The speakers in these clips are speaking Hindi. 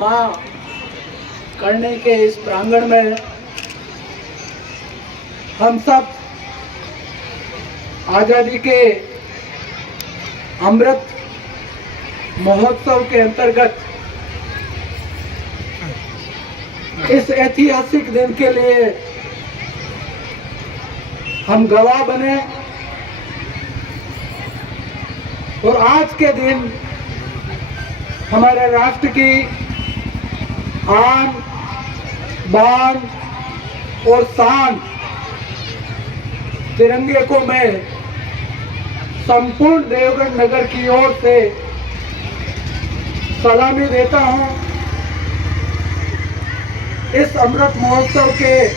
माँ करने के इस प्रांगण में हम सब आज़ादी के अमृत महोत्सव के अंतर्गत इस ऐतिहासिक दिन के लिए हम गवाह बने और आज के दिन हमारे राष्ट्र की आन बान और शान तिरंगे को मैं संपूर्ण देवगढ़ नगर की ओर से सलामी देता हूं। इस अमृत महोत्सव के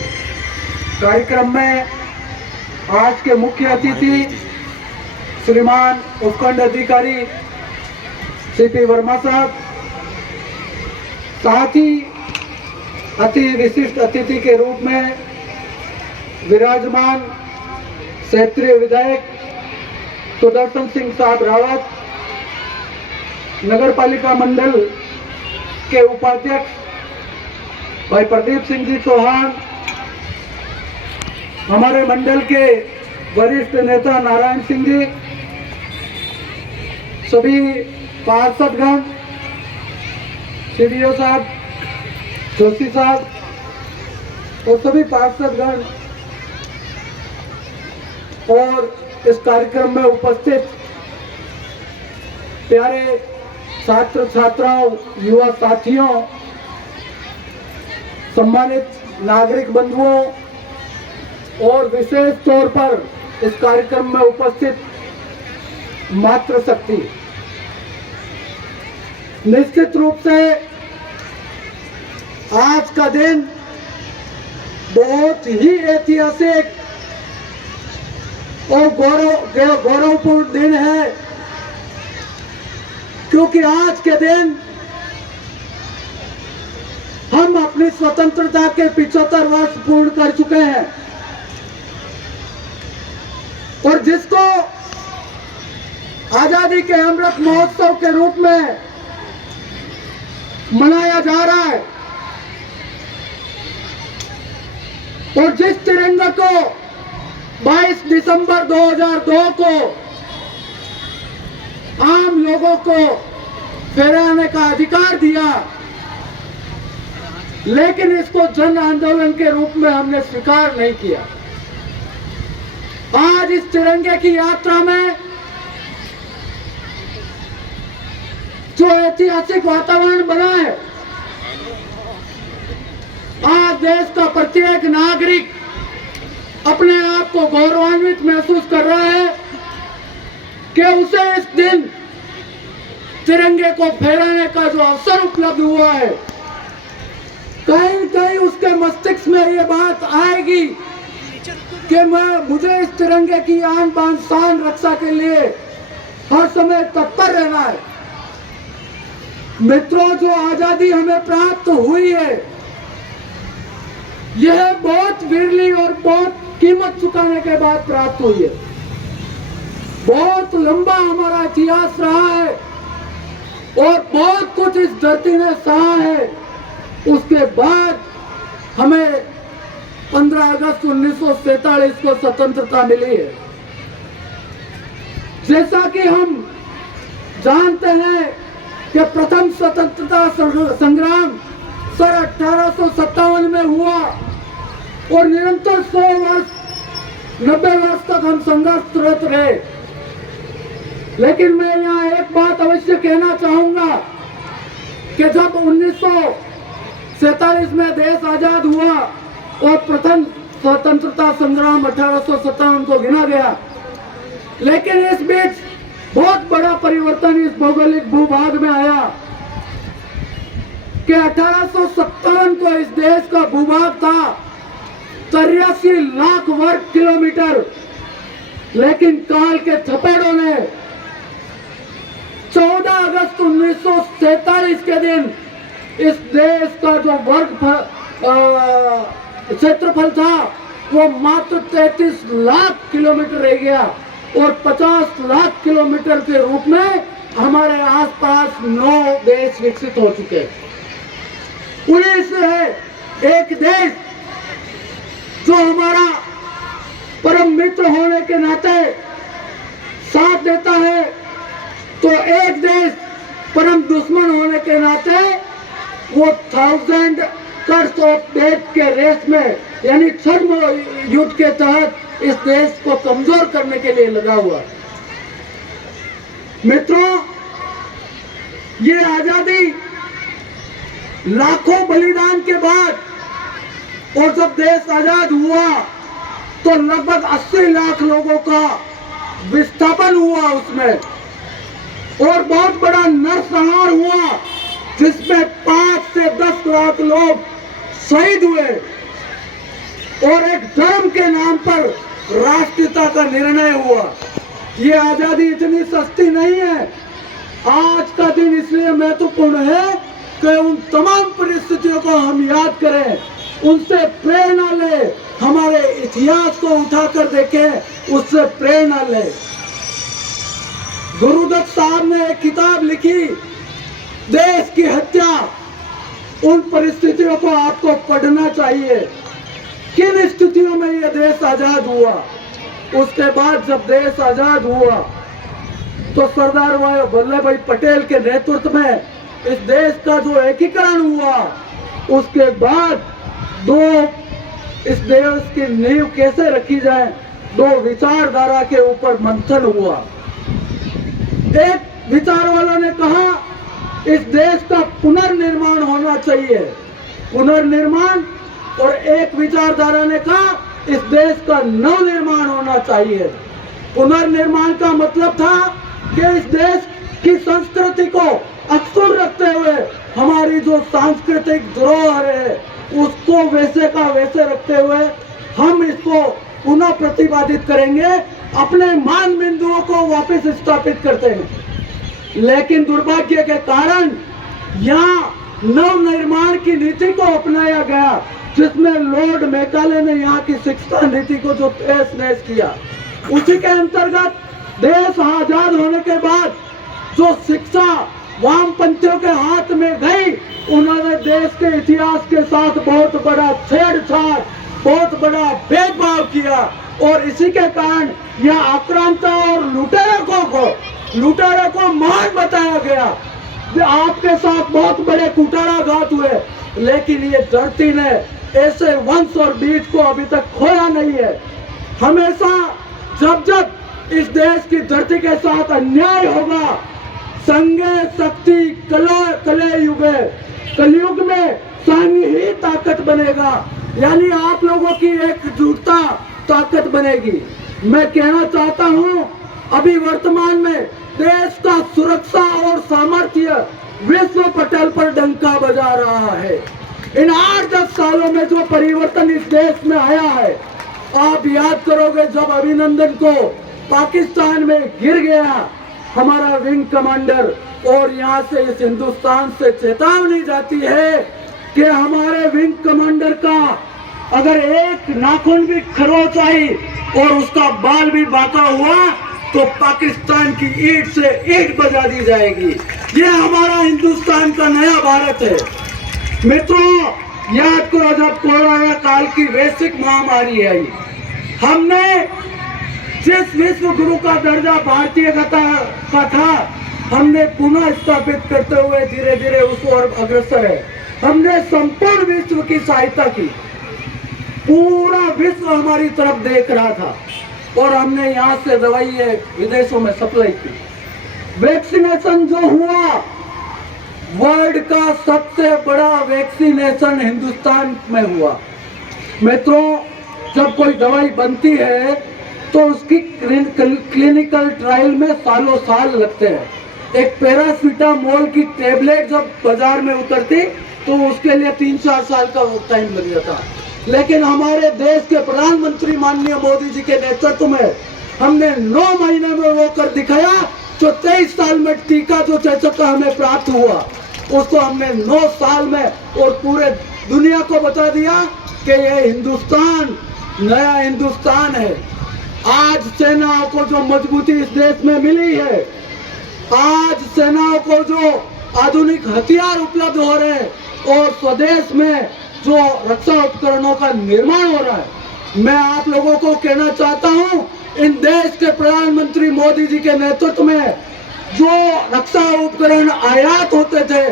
कार्यक्रम में आज के मुख्य अतिथि श्रीमान उपखंड अधिकारी सीपी वर्मा साहब, साथ ही अति विशिष्ट अतिथि के रूप में विराजमान क्षेत्रीय विधायक सुदर्शन सिंह साहब रावत, नगर पालिका मंडल के उपाध्यक्ष भाई प्रदीप सिंह जी चौहान, हमारे मंडल के वरिष्ठ नेता नारायण सिंह जी, सभी पार्षदगण, सीडीओ साहब, जोशी साहब और सभी पार्षदगण और इस कार्यक्रम में उपस्थित प्यारे छात्र छात्राओं, युवा साथियों, सम्मानित नागरिक बंधुओं और विशेष तौर पर इस कार्यक्रम में उपस्थित मातृशक्ति, निश्चित रूप से आज का दिन बहुत ही ऐतिहासिक और गौरवपूर्ण दिन है, क्योंकि आज के दिन हम अपनी स्वतंत्रता के 75 वर्ष पूर्ण कर चुके हैं और जिसको आजादी के अमृत महोत्सव के रूप में मनाया जा रहा है और जिस तिरंगा को 22 दिसंबर 2002 को आम लोगों को फहराने का अधिकार दिया, लेकिन इसको जन आंदोलन के रूप में हमने स्वीकार नहीं किया। आज इस तिरंगे की यात्रा में जो ऐतिहासिक वातावरण बना है, आज देश का प्रत्येक नागरिक अपने आप को गौरवान्वित महसूस कर रहा है कि उसे इस दिन तिरंगे को फहराने का जो अवसर उपलब्ध हुआ है, कहीं कहीं उसके मस्तिष्क में ये बात आएगी कि मुझे इस तिरंगे की आन बान शान रक्षा के लिए हर समय तत्पर रहना है। मित्रों, जो आजादी हमें प्राप्त हुई है, यह बहुत विरली और बहुत कीमत चुकाने के बाद प्राप्त हुई है। बहुत लंबा हमारा इतिहास रहा है और बहुत कुछ इस धरती ने सहा है। उसके बाद हमें 15 अगस्त 1947 को स्वतंत्रता मिली है। जैसा कि हम जानते हैं कि प्रथम स्वतंत्रता संग्राम सन 1857 में हुआ और निरंतर 100 वर्ष 90 वर्ष तक हम संघर्षरत रहे। लेकिन मैं यहाँ एक बात अवश्य कहना चाहूंगा कि जब 1947 में देश आजाद हुआ और प्रथम स्वतंत्रता संग्राम 1857 को गिना गया, लेकिन इस बीच बहुत बड़ा परिवर्तन इस भौगोलिक भूभाग में आया कि 1857 को इस देश का भूभाग था 83 लाख वर्ग किलोमीटर, लेकिन काल के थपेड़ों ने 14 अगस्त 1947 के दिन इस देश का जो वर्ग क्षेत्रफल था वो मात्र 33 लाख किलोमीटर रह गया और 50 लाख किलोमीटर के रूप में हमारे आसपास 9 देश विकसित हो चुके हैं। पुलिस है एक देश जो हमारा परम मित्र होने के नाते साथ देता है, तो एक देश परम दुश्मन होने के नाते वो 1000 कट्स ऑफ डेथ के रेस में यानी छद्म युद्ध के तहत इस देश को कमजोर करने के लिए लगा हुआ। मित्रों, ये आजादी लाखों बलिदान के बाद और जब देश आजाद हुआ तो लगभग 80 लाख लोगों का विस्थापन हुआ उसमें, और बहुत बड़ा नरसंहार हुआ जिसमें 5 से 10 लाख लोग शहीद हुए, और एक धर्म के नाम पर राष्ट्रीयता का निर्णय हुआ। ये आजादी इतनी सस्ती नहीं है। आज का दिन इसलिए महत्वपूर्ण है कि उन तमाम परिस्थितियों को हम याद करें, उनसे प्रेरणा ले, हमारे इतिहास को उठाकर देखें, उससे प्रेरणा ले। गुरुदत्त साहब ने एक किताब लिखी, देश की हत्या। उन परिस्थितियों को आपको पढ़ना चाहिए, किन स्थितियों में यह देश आजाद हुआ। उसके बाद जब देश आजाद हुआ तो सरदार वल्लभ भाई पटेल के नेतृत्व में इस देश का जो एकीकरण हुआ, उसके बाद इस देश की नींव कैसे रखी जाए, दो विचारधारा के ऊपर मंथन हुआ। एक विचार वालों ने कहा इस देश का पुनर्निर्माण होना चाहिए, पुनर्निर्माण, और एक विचारधारा ने कहा इस देश का नवनिर्माण होना चाहिए। पुनर्निर्माण का मतलब था कि इस देश की संस्कृति को अक्षुण्ण रखते हुए हमारी जो सांस्कृतिक धरोहर है उसको वैसे का वैसे रखते हुए हम इसको पुनः प्रतिपादित करेंगे, अपने मान बिंदुओं को वापस स्थापित करते हैं। लेकिन दुर्भाग्य के कारण यहाँ नवनिर्माण की नीति को अपनाया गया, जिसमें लॉर्ड मैकाले ने यहाँ की शिक्षा नीति को जो तहस नहस किया, उसी के अंतर्गत देश आजाद होने के बाद जो शिक्षा वामपंथियों के हाथ में गई, उन्होंने देश के इतिहास के साथ बहुत बड़ा छेड़छाड़, बहुत बड़ा भेदभाव किया, और इसी के कारण यह आक्रांता और लुटेरों को महान बताया गया। आपके साथ बहुत बड़े कुटाराघात हुए, लेकिन ये धरती ने ऐसे वंश और बीज को अभी तक खोया नहीं है। हमेशा जब इस देश की धरती के साथ अन्याय होगा, संगे शक्ति कलयुग में संग ही ताकत बनेगा, यानी आप लोगों की एकजुटता ताकत बनेगी। मैं कहना चाहता हूं, अभी वर्तमान में देश का सुरक्षा और सामर्थ्य विश्व पटल पर डंका बजा रहा है। इन 8-10 सालों में जो परिवर्तन इस देश में आया है, आप याद करोगे जब अभिनंदन को पाकिस्तान में गिर गया हमारा विंग कमांडर, और यहाँ से इस हिंदुस्तान से चेतावनी जाती है कि हमारे विंग कमांडर का अगर एक नाखून भी खरोच आई और उसका बाल भी बांका हुआ तो पाकिस्तान की ईंट से ईंट बजा दी जाएगी। ये हमारा हिंदुस्तान का नया भारत है। मित्रों, याद करो जब कोरोना काल की वैश्विक महामारी आई, हमने जिस विश्व गुरु का दर्जा भारतीय का था, हमने पुनः स्थापित करते हुए धीरे धीरे उस ओर अग्रसर है। हमने संपूर्ण विश्व की सहायता की, पूरा विश्व हमारी तरफ देख रहा था, और हमने यहाँ से दवाइयाँ विदेशों में सप्लाई की। वैक्सीनेशन जो हुआ, वर्ल्ड का सबसे बड़ा वैक्सीनेशन हिंदुस्तान में हुआ। मित्रों, जब कोई दवाई बनती है तो उसकी क्लिनिकल ट्रायल में सालों साल लगते हैं। एक पैरासीटामोल की टेबलेट जब बाजार में उतरती तो उसके लिए 3-4 साल का टाइम लग जाता। लेकिन हमारे देश के प्रधानमंत्री माननीय मोदी जी के नेतृत्व में हमने 9 महीने में वो कर दिखाया। जो 23 साल में टीका जो चेचक का हमें प्राप्त हुआ, उसको हमने 9 साल में और पूरे दुनिया को बता दिया कि ये हिंदुस्तान नया हिंदुस्तान है। आज सेनाओं को जो मजबूती इस देश में मिली है, आज सेनाओं को जो आधुनिक हथियार उपलब्ध हो रहे हैं, और स्वदेश में जो रक्षा उपकरणों का निर्माण हो रहा है, मैं आप लोगों को कहना चाहता हूं, इन देश के प्रधानमंत्री मोदी जी के नेतृत्व में जो रक्षा उपकरण आयात होते थे,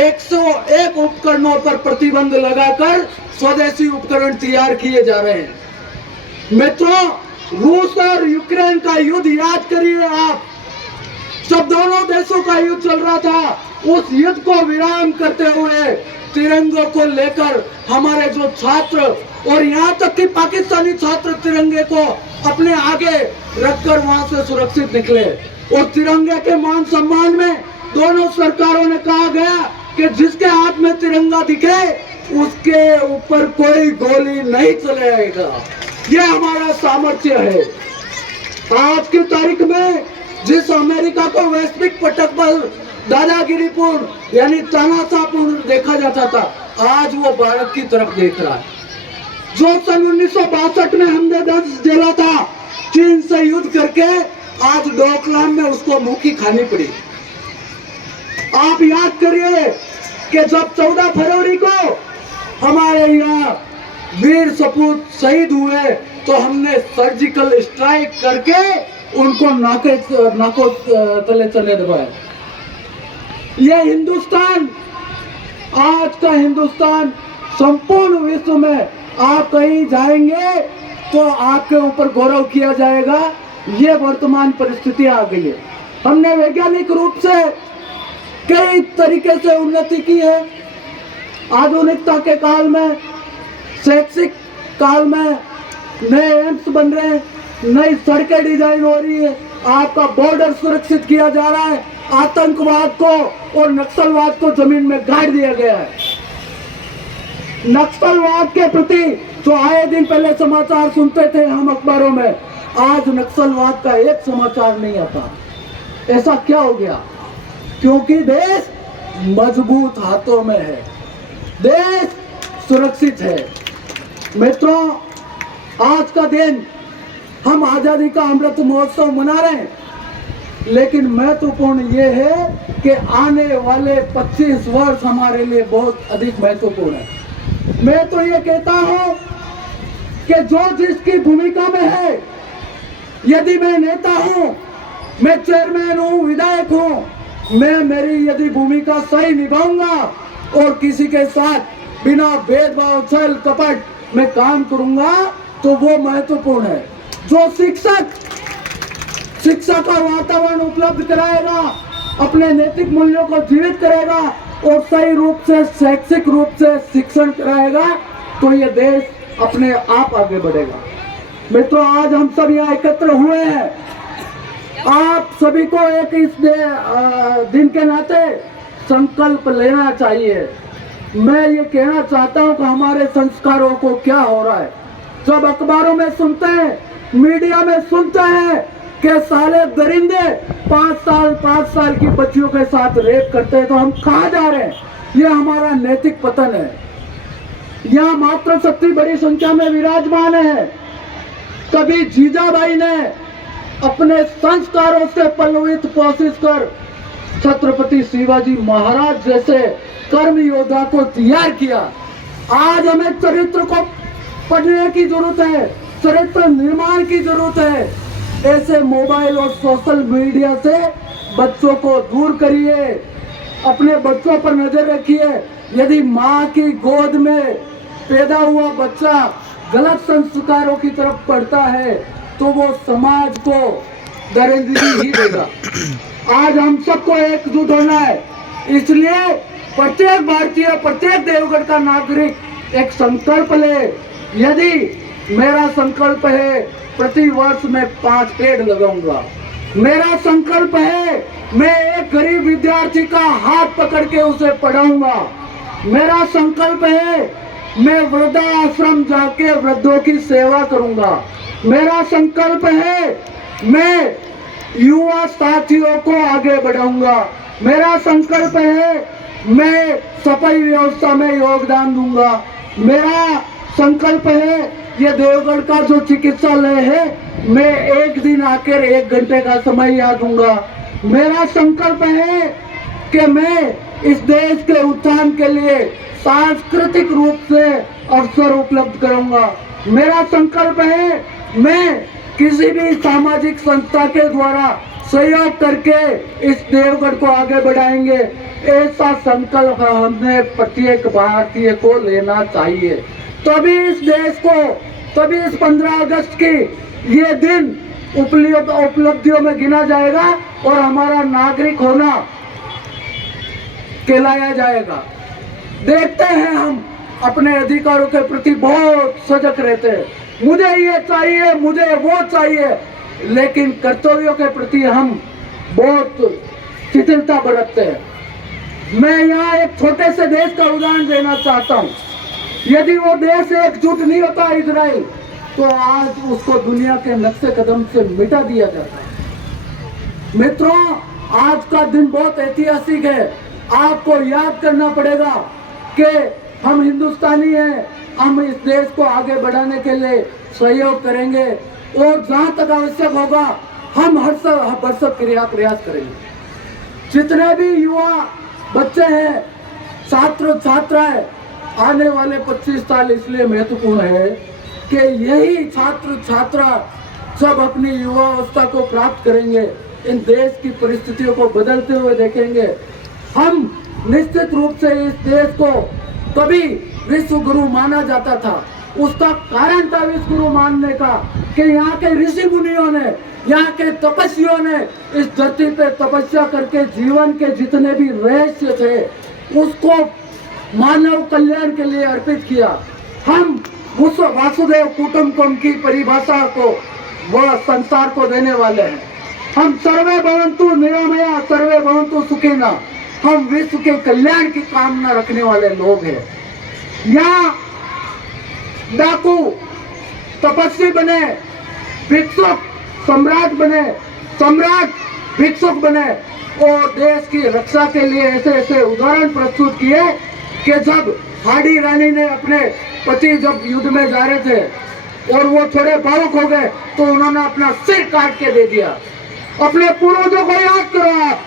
101 उपकरणों पर प्रतिबंध लगाकर स्वदेशी उपकरण तैयार किए जा रहे हैं। मित्रों, रूस और यूक्रेन का युद्ध याद करिए आप, जब दोनों देशों का युद्ध चल रहा था, उस युद्ध को विराम करते हुए तिरंगों को लेकर हमारे जो छात्र और यहाँ तक कि पाकिस्तानी छात्र तिरंगे को अपने आगे रखकर वहां से सुरक्षित निकले। और तिरंगे के मान सम्मान में दोनों सरकारों ने कहा गया कि जिसके हाथ में तिरंगा दिखे उसके ऊपर कोई गोली नहीं चलाएगा। यह हमारा सामर्थ्य है। आज की तारीख में जिस अमेरिका को वैश्विक पटक पर दादागिरीपूर्ण यानी तानाशाहपूर्ण देखा जाता था, आज वो भारत की तरफ देख रहा है। जो सन 1962 में हमने दर्द झेला था चीन से युद्ध करके, आज डोकलाम में उसको मुंह की खानी पड़ी। आप याद करिए कि जब 14 फरवरी को हमारे यहाँ वीर सपूत शहीद हुए तो हमने सर्जिकल स्ट्राइक करके उनको नाकों तले चले दबाए। यह हिंदुस्तान, आज का हिंदुस्तान संपूर्ण विश्व में आप कहीं जाएंगे तो आपके ऊपर गौरव किया जाएगा। ये वर्तमान परिस्थिति आ गई है। हमने वैज्ञानिक रूप से कई तरीके से उन्नति की है। आधुनिकता के काल में, शैक्षिक काल में नए एम्स बन रहे हैं, नई सड़कें डिजाइन हो रही है, आपका बॉर्डर सुरक्षित किया जा रहा है, आतंकवाद को और नक्सलवाद को जमीन में गाड़ दिया गया है। नक्सलवाद के प्रति जो आए दिन पहले समाचार सुनते थे हम अखबारों में, आज नक्सलवाद का एक समाचार नहीं आता। ऐसा क्या हो गया? क्योंकि देश मजबूत हाथों में है, देश सुरक्षित है। मित्रों, आज का दिन हम आजादी का अमृत महोत्सव मना रहे हैं, लेकिन महत्वपूर्ण ये है कि आने वाले 25 वर्ष हमारे लिए बहुत अधिक महत्वपूर्ण है। मैं तो ये कहता हूं कि जो जिसकी भूमिका में है, यदि मैं नेता हूं, मैं चेयरमैन हूं, विधायक हूं, मैं मेरी यदि भूमिका सही निभाऊंगा और किसी के साथ बिना भेदभाव छल कपट में काम करूंगा तो वो महत्वपूर्ण है। जो शिक्षा का वातावरण उपलब्ध कराएगा, अपने नैतिक मूल्यों को जीवित करेगा और सही रूप से शैक्षिक रूप से शिक्षण कराएगा, तो ये देश अपने आप आगे बढ़ेगा। मित्रों, आज हम सब यहाँ एकत्र हुए हैं, आप सभी को एक इस दिन के नाते संकल्प लेना चाहिए। मैं ये कहना चाहता हूँ कि हमारे संस्कारों को क्या हो रहा है। जब अखबारों में सुनते हैं, मीडिया में सुनते हैं कि साले दरिंदे 5 साल की बच्चियों के साथ रेप करते हैं, तो हम कहाँ जा रहे हैं? ये हमारा नैतिक पतन है। यहाँ मातृशक्ति बड़ी संख्या में विराजमान है। कभी जीजाबाई ने अपने संस्कारों से पल्लवित पोषित कर छत्रपति शिवाजी महाराज जैसे कर्म योद्धा को तैयार किया। आज हमें चरित्र को पढ़ने की जरूरत है, चरित्र निर्माण की जरूरत है। ऐसे मोबाइल और सोशल मीडिया से बच्चों को दूर करिए, अपने बच्चों पर नजर रखिए। यदि माँ की गोद में पैदा हुआ बच्चा गलत संस्कारों की तरफ बढ़ता है तो वो समाज को दरिंदगी ही देगा। आज हम सबको एकजुट होना है, इसलिए प्रत्येक भारतीय, प्रत्येक देवगढ़ का नागरिक एक संकल्प ले। यदि मेरा संकल्प है प्रति वर्ष मैं 5 पेड़ लगाऊंगा, मेरा संकल्प है मैं एक गरीब विद्यार्थी का हाथ पकड़ के उसे पढ़ाऊंगा, मेरा संकल्प है मैं वृद्धाश्रम जाके वृद्धों की सेवा करूंगा, मेरा संकल्प है मैं युवा साथियों को आगे बढ़ाऊंगा, मेरा संकल्प है मैं सफाई व्यवस्था में योगदान दूंगा, मेरा संकल्प है ये देवगढ़ का जो चिकित्सालय है मैं एक दिन आकर 1 घंटे का समय यहाँ दूंगा, मेरा संकल्प है कि मैं इस देश के उत्थान के लिए सांस्कृतिक रूप से अवसर उपलब्ध करूंगा। मेरा संकल्प है, मैं किसी भी सामाजिक संस्था के द्वारा सहयोग करके इस देवगढ़ को आगे बढ़ाएंगे। ऐसा संकल्प हमने प्रत्येक भारतीय को लेना चाहिए। तभी इस देश को, तभी इस 15 अगस्त की ये दिन उपलब्धियों में गिना जाएगा और हमारा नागरिक होना कहलाया जाएगा। देखते हैं, हम अपने अधिकारों के प्रति बहुत सजग रहते हैं। मुझे ये चाहिए, मुझे वो चाहिए, लेकिन कर्तव्यों के प्रति हम बहुत शिथिलता बरतते हैं। मैं यहाँ एक छोटे से देश का उदाहरण देना चाहता हूँ। यदि वो देश एकजुट नहीं होता इजराइल, तो आज उसको दुनिया के नक्शे कदम से मिटा दिया जाता है। मित्रों, आज का दिन बहुत ऐतिहासिक है। आपको याद करना पड़ेगा कि हम हिंदुस्तानी हैं, हम इस देश को आगे बढ़ाने के लिए सहयोग करेंगे और जहां तक आवश्यक होगा हम हर सब प्रयास करेंगे। जितने भी युवा बच्चे हैं, छात्र छात्राएं, आने वाले 25 साल इसलिए महत्वपूर्ण है कि यही छात्र छात्रा जब अपनी युवावस्था को प्राप्त करेंगे, इन देश की परिस्थितियों को बदलते हुए देखेंगे। हम निश्चित रूप से इस देश को कभी विश्व गुरु माना जाता था। उसका कारण था विश्व गुरु मानने का कि यहाँ के ऋषि मुनियों ने, यहाँ के तपस्वियों ने इस धरती पे तपस्या करके जीवन के जितने भी रहस्य थे उसको मानव कल्याण के लिए अर्पित किया। हम उस वासुदेव कुटुंबकम की परिभाषा को वह संसार को देने वाले हैं। हम सर्वे भवन्तु निरामया सर्वे भवन्तु सुखिनः, हम विश्व के कल्याण की कामना रखने वाले लोग हैं। यहाँ डाकू तपस्वी बने, भिक्षुक सम्राट बने, सम्राट भिक्षुक बने और देश की रक्षा के लिए ऐसे ऐसे उदाहरण प्रस्तुत किए कि जब हाडी रानी ने अपने पति जब युद्ध में जा रहे थे और वो थोड़े भावुक हो गए तो उन्होंने अपना सिर काट के दे दिया। अपने पूर्वजों को याद करो, आप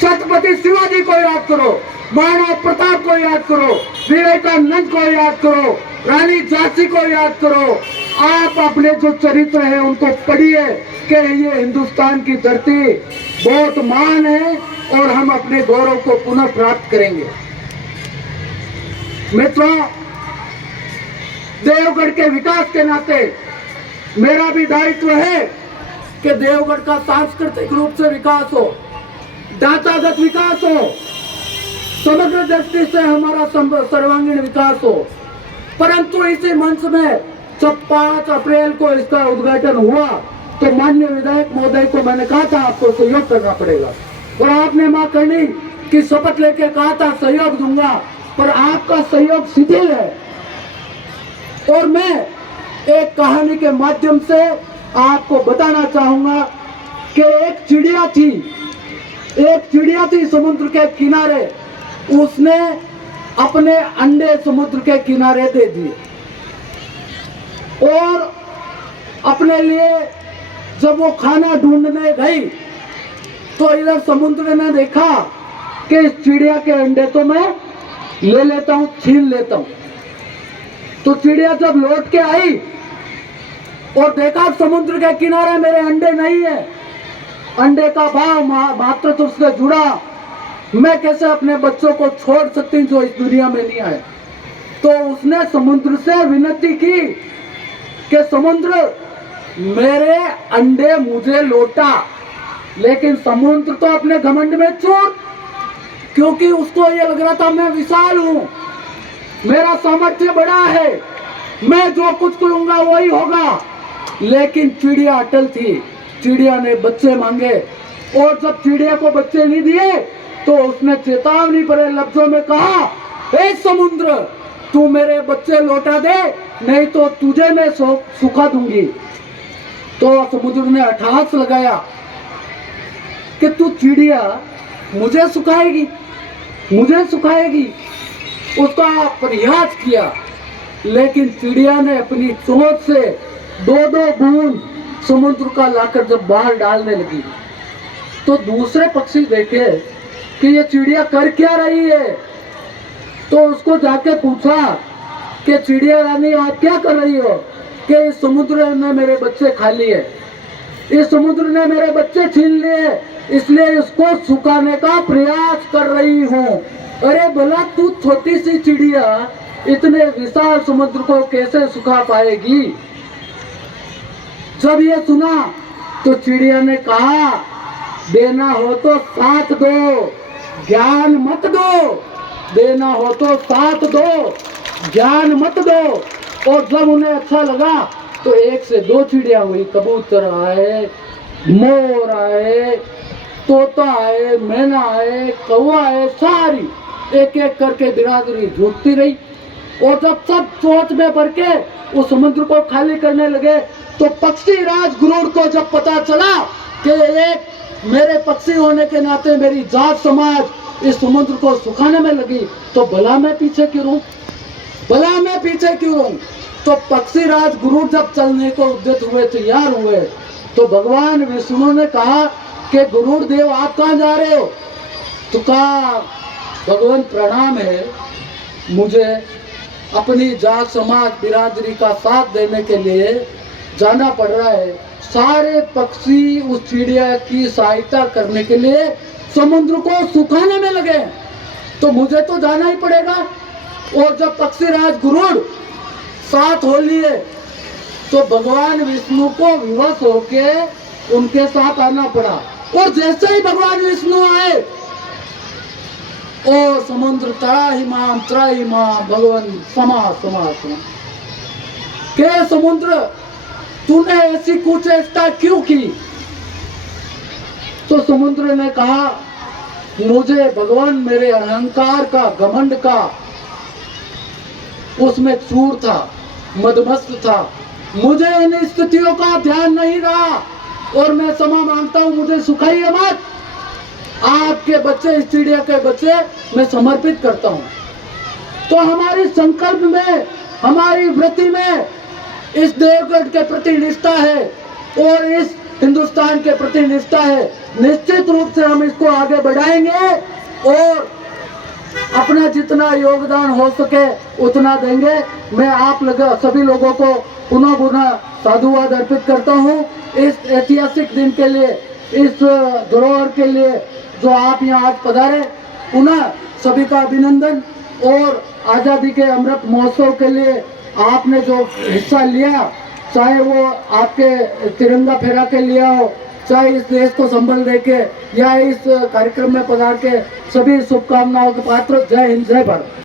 छत्रपति शिवाजी को याद करो, महाराणा प्रताप को याद करो, विवेकानंद को याद करो, रानी झांसी को याद करो। आप अपने जो चरित्र है उनको पढ़िए कि ये हिंदुस्तान की धरती बहुत महान है और हम अपने गौरव को पुनः प्राप्त करेंगे। मित्रों, देवगढ़ के विकास के नाते मेरा भी दायित्व है कि देवगढ़ का सांस्कृतिक रूप से विकास हो, ढांचागत विकास हो, समग्र दृष्टि से हमारा सर्वांगीण विकास हो। परंतु इसी मंच में जब 5 अप्रैल को इसका उद्घाटन हुआ तो माननीय विधायक महोदय को मैंने कहा था आपको सहयोग करना पड़ेगा और आपने मां करनी की शपथ लेके कहा था सहयोग दूंगा, पर आपका सहयोग शिथिल है। और मैं एक कहानी के माध्यम से आपको बताना चाहूंगा कि एक चिड़िया थी समुद्र के किनारे, उसने अपने अंडे समुद्र के किनारे दे दिए और अपने लिए जब वो खाना ढूंढने गई तो इधर समुद्र ने देखा कि इस चिड़िया के अंडे तो मैं ले लेता हूं, छीन लेता हूं। तो चिड़िया जब लौट के आई और देखा समुद्र के किनारे मेरे अंडे नहीं है, अंडे का भाव मातृत्व से जुड़ा, मैं कैसे अपने बच्चों को छोड़ सकती हूँ जो इस दुनिया में नहीं आए। तो उसने समुद्र से विनती की कि समुद्र मेरे अंडे मुझे लौटा। लेकिन समुद्र तो अपने घमंड में चूर, क्योंकि उसको ये लग रहा था मैं विशाल हूं, मेरा सामर्थ्य बड़ा है, मैं जो कुछ करूंगा वही होगा। लेकिन चिड़िया अटल थी, चिड़िया ने बच्चे मांगे और जब चिड़िया को बच्चे नहीं दिए तो उसने चेतावनी भरे लफ्जों में कहा, हे समुद्र, तू मेरे बच्चे लौटा दे, नहीं तो तुझे मैं सुखा दूंगी। तो समुद्र ने अट्टहास लगाया कि तू चिड़िया मुझे सुखाएगी, मुझे सुखाएगी। उसका प्रयास किया, लेकिन चिड़िया ने अपनी चोंच से 2-2 बूंद समुद्र का लाकर जब बाहर डालने लगी तो दूसरे पक्षी देखे कि ये चिड़िया कर क्या रही है। तो उसको जाके पूछा कि चिड़िया रानी आप क्या कर रही हो। कि इस समुद्र ने मेरे बच्चे खा लिए, इस समुद्र ने मेरे बच्चे छीन लिए, इसलिए इसको सुखाने का प्रयास कर रही हूँ। अरे भला तू छोटी सी चिड़िया इतने विशाल समुद्र को कैसे सुखा पाएगी। जब ये सुना तो चिड़िया ने कहा, देना हो तो साथ दो, ज्ञान मत दो, देना हो तो साथ दो, ज्ञान मत दो। और जब उन्हें अच्छा लगा तो एक से दो चिड़िया हुई, कबूतर आए, मोर आए, तोता आए, मैना आए, कौवा आए, सारी एक एक करके बिरादरी जुटती रही। और जब सब सोच में भर के उस समुद्र को खाली करने लगे तो पक्षी राज गरुड़ को जब पता चला कि एक मेरे पक्षी होने के नाते मेरी जात समाज इस समुद्र को सुखाने में लगी, तो भला मैं पीछे क्यों रहूं, भला मैं पीछे क्यों रहूं। तो पक्षी राज गरुड़ जब चलने को उद्यत हुए, तैयार हुए, तो भगवान विष्णु ने कहा कि गरुड़ देव आप कहाँ जा रहे हो। तो कहा, भगवान प्रणाम है, मुझे अपनी जात समाज बिरादरी का साथ देने के लिए जाना पड़ रहा है। सारे पक्षी उस चिड़िया की सहायता करने के लिए समुद्र को सुखाने में लगे, तो मुझे तो जाना ही पड़ेगा। और जब पक्षी राज गरुड़ साथ हो लिए तो भगवान विष्णु को विवश होके उनके साथ आना पड़ा। और जैसे ही भगवान विष्णु आए, ओ समुद्र त्राहिमाम त्राहिमाम भगवान समा समा समा के समुद्र तूने ऐसी कुचेष्टा क्यों की। तो समुद्र ने कहा, मुझे भगवान मेरे अहंकार का, घमंड का, उसमें चूर था, मदमस्त था, मुझे इन स्थितियों का ध्यान नहीं रहा और मैं क्षमा मांगता हूं, मुझे सुखाइए मत। आपके बच्चे, इस चिड़िया के बच्चे मैं समर्पित करता हूं। तो हमारी संकल्प में, हमारी वृत्ति में इस देवगढ़ के प्रति निष्ठा है और इस हिंदुस्तान के प्रति निष्ठा है। निश्चित रूप से हम इसको आगे बढ़ाएंगे और अपना जितना योगदान हो सके उतना देंगे। मैं आप सभी लोगों को पुनः पुनः साधुवाद अर्पित करता हूँ इस ऐतिहासिक दिन के लिए, इस धरोहर के लिए जो आप यहाँ आज पधारे। पुनः सभी का अभिनंदन। और आज़ादी के अमृत महोत्सव के लिए आपने जो हिस्सा लिया, चाहे वो आपके तिरंगा फहरा के लिया हो, चाहे इस देश को संबल देके या इस कार्यक्रम में पधार के, सभी शुभकामनाओं के पात्र। जय हिंद, जय भारत।